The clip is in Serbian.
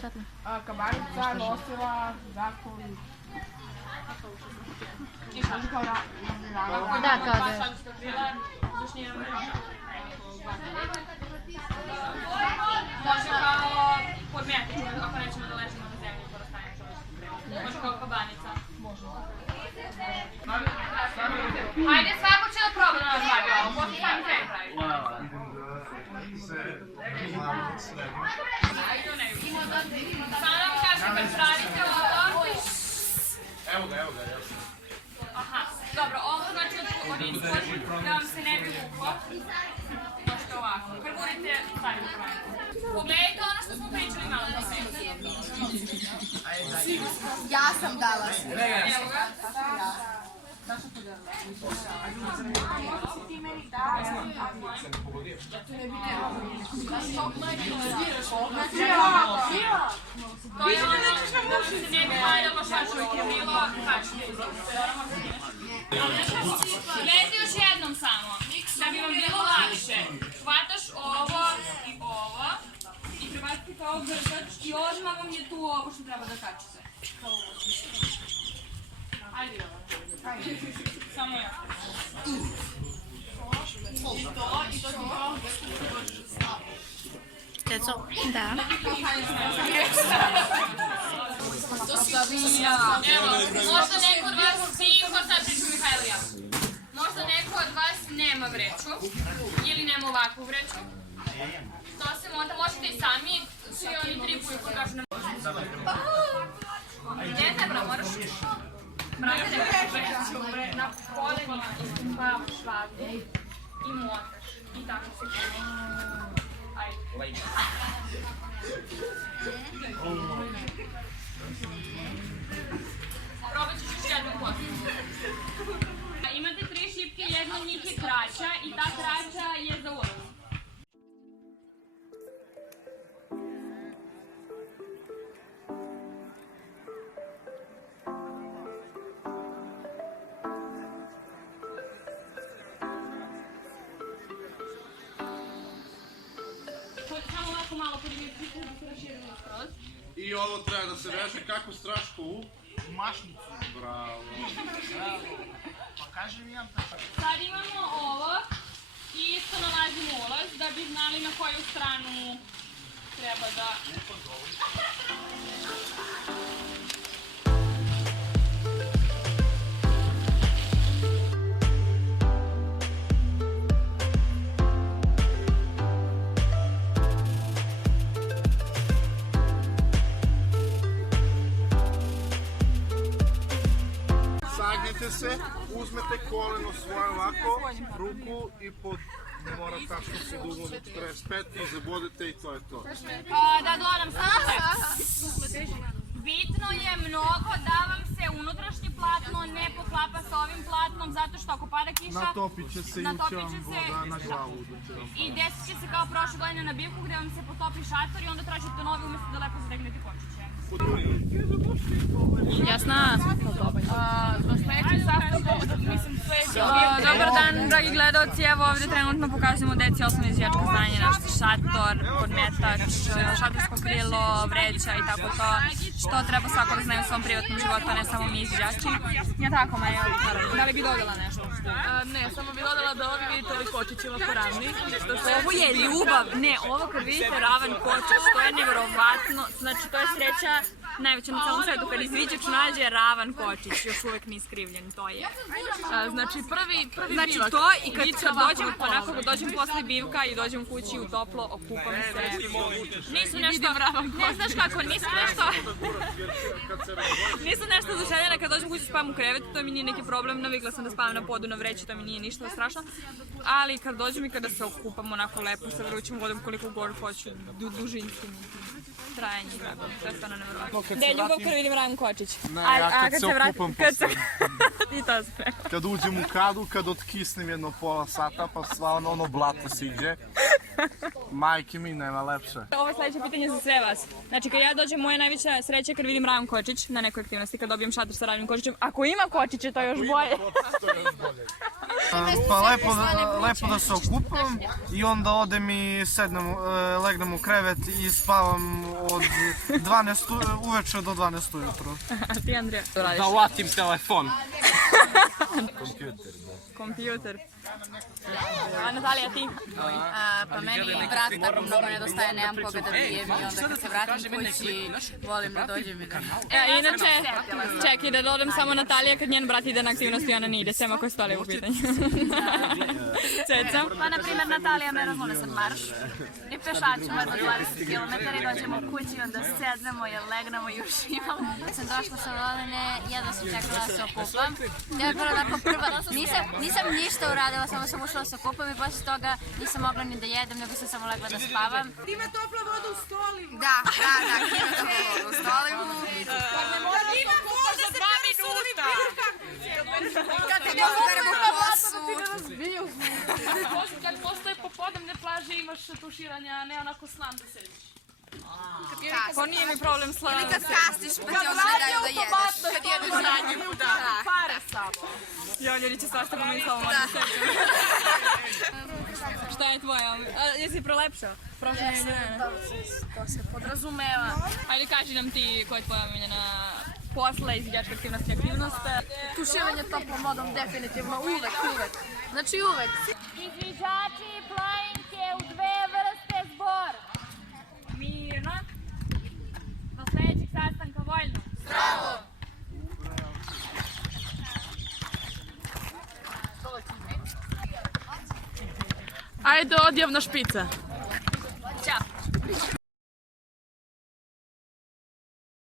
svetlo. Kabanica nosila zakon. Da, kao da je. Može kao podmetnicu, ako nećemo da ležimo na zemlji i porastanemo čovječku. Može kao kabanica. Hajde, svako će da proba da nas pravi ovo, posle sami sve pravi. Sada vam kažem, kad pravite ovo... Evo ga, jasno. Aha, dobro, ovo znači od ispod, da vam se ne bi vuklo. Možete ovako, prgurite stavite pravite. Pogledajte ono što smo pričali malo da sve. Ja sam dala sve. Evo ga. To je ono da se ne bi valjalo šačevoj krmilo, kačite. Gledajte još jednom samo, da bi vam bilo lakše. Hvataš ovo i ovo i prebacite kao grbač i odmah vam je tu ovo što treba da kačite. Ajde ovo. Samo ja. Teco? Da. Evo, možda neko od vas tiho, sad priču Mihajlo i ja. Možda neko od vas nema vreću ili nema ovakvu vreću. To se onda možete i sami, svi oni tripuju koji kažu ne možete. Ne treba, moraš. Brate, na kolenima ispumpavaš švagu i motaš. I tako se kreće. Ajde. Probat ćeš još jednu kosu. Imate 3 šipke, jedna od njih je kraća i ta kraća je za ulaz. Samo ovako malo podimitri da se raširimo skroz. I ovo treba da se veže kako straško u mašnicu. Bravo. Pa kaži mi jedan tako. Sad imamo ovo i isto nalazimo ulaz da bi znali na koju stranu treba da... Sagnite se, uzmete koleno svoje ovako, ruku i pod... Mora tačno pod uglom od 45 i zabodete i to je to. Da dodam samo bitno je mnogo da vam se unutrašnje platno ne poklapa sa ovim platnom zato što ako pada kiša Natopit će se i uće vam voda na glavu. I desit će se kao prošle godine na bivku gde vam se potopi šator i onda tražite novi umjesto da lepo zategnete kočiće. Jasna? Dobar dan, dragi gledalci, evo ovdje trenutno pokazujemo deci osnovne izvijačko stanje, naš šator, podmetač, šatorsko krilo, vreća i tako to, što treba svako da znaju u svom privatnom životu, a ne samo mi izvijači. Ja tako, Marija, da li bi dodala nešto? Ne, samo bi dodala da ovdje vidite ovi kočići ovako ravni. Ovo je ljubav, ne, ovo kad vidite ravan kočić, to je nevjerovatno, znači to je sreća najveća na celom svetu, kad izviđač nađe ravan kočić, još uvek ne iskrivljen, to je. Znači prvi Znači bivak. to i kad dođem, onako kad dođem posle bivka i dođem kući u toplo, okupam se. Nisu nešto, ne znaš kako, nisu nešto zaželjena kad dođem kući spavam u krevetu, to mi nije neki problem, navikla sam da spavam na podu na vreći, to mi nije ništa strašno. Ali kad dođem i kada se okupam onako lepo sa vrućim vodom koliko god hoću, dužinskim trajanje i tako, to je stvarno nevjerovatno. Gde je ljubav kad vidim ravan kočić? Ja kad se okupam posle. I to sve. Kad uđem u kadu, kad otkisnem jedno pola sata, pa sva ono blato siđe. Majke mi, nema lepše. Ovo je sledeće pitanje za sve vas. Znači, kad ja dođem, moja najveća sreća je kad vidim Rajan Kočić na nekoj aktivnosti, kad dobijem šator sa Rajanom Kočićem. Ako ima Kočiće, to je još bolje. Pa lepo da se okupam i onda odem i legnem u krevet i spavam od 12 uveče do 12 ujutro. A ti, Andrija? Da uvatim telefon. Kompjuter. A Natalija, ti? Pa meni brat tako mnogo nedostaje, nemam koga da bijem i onda kad se vratim kući volim da dođem i da... Inače, čekaj da dodam samo Natalija kad njen brat ide na aktivnosti, ona ne ide, sem ako je stoli u pitanju. Ceca? Pa, na primjer, Natalija me razvone sad marš i pešačimo do 20 km i dođemo kući, onda sednemo i legnemo i uživamo. Kad sam došla sa Voline, jedva sam čekala da se okupam. Ja je prvo onako nisam ništa uradila, samo sam ušla da se okupam i posle toga nisam mogla ni da jedem, nego sam samo legla da spavam. Ima topla voda u stolivu. Da, ima topla voda u stolivu. Ima voda za 2 minuta. Kad te mogu beremo kosu. Kad postoje popodnevne plaže imaš tuširanja, a ne onako slam da sediš. Pa nije mi problem slava. Kad kastiš pa ti onda ne daju da jedeš. Kad jedeš zadnju, da. Para samo. Jo, ljudi će svašta pomisliti moram da sećam. Šta je tvoja? Jesi prolepšao? Prošle nedelje? To se podrazumeva. Ajde kaži nam ti koja je tvoja omiljena posla, izviđačka aktivnost i aktivnost. Tuširanje toplom vodom definitivno uvek. Znači uvek. Izviđači i planinke u 2 vrste zbor. Mirno. Do sledećeg sastanka voljno. Zdravo! Ajde odjavna špica.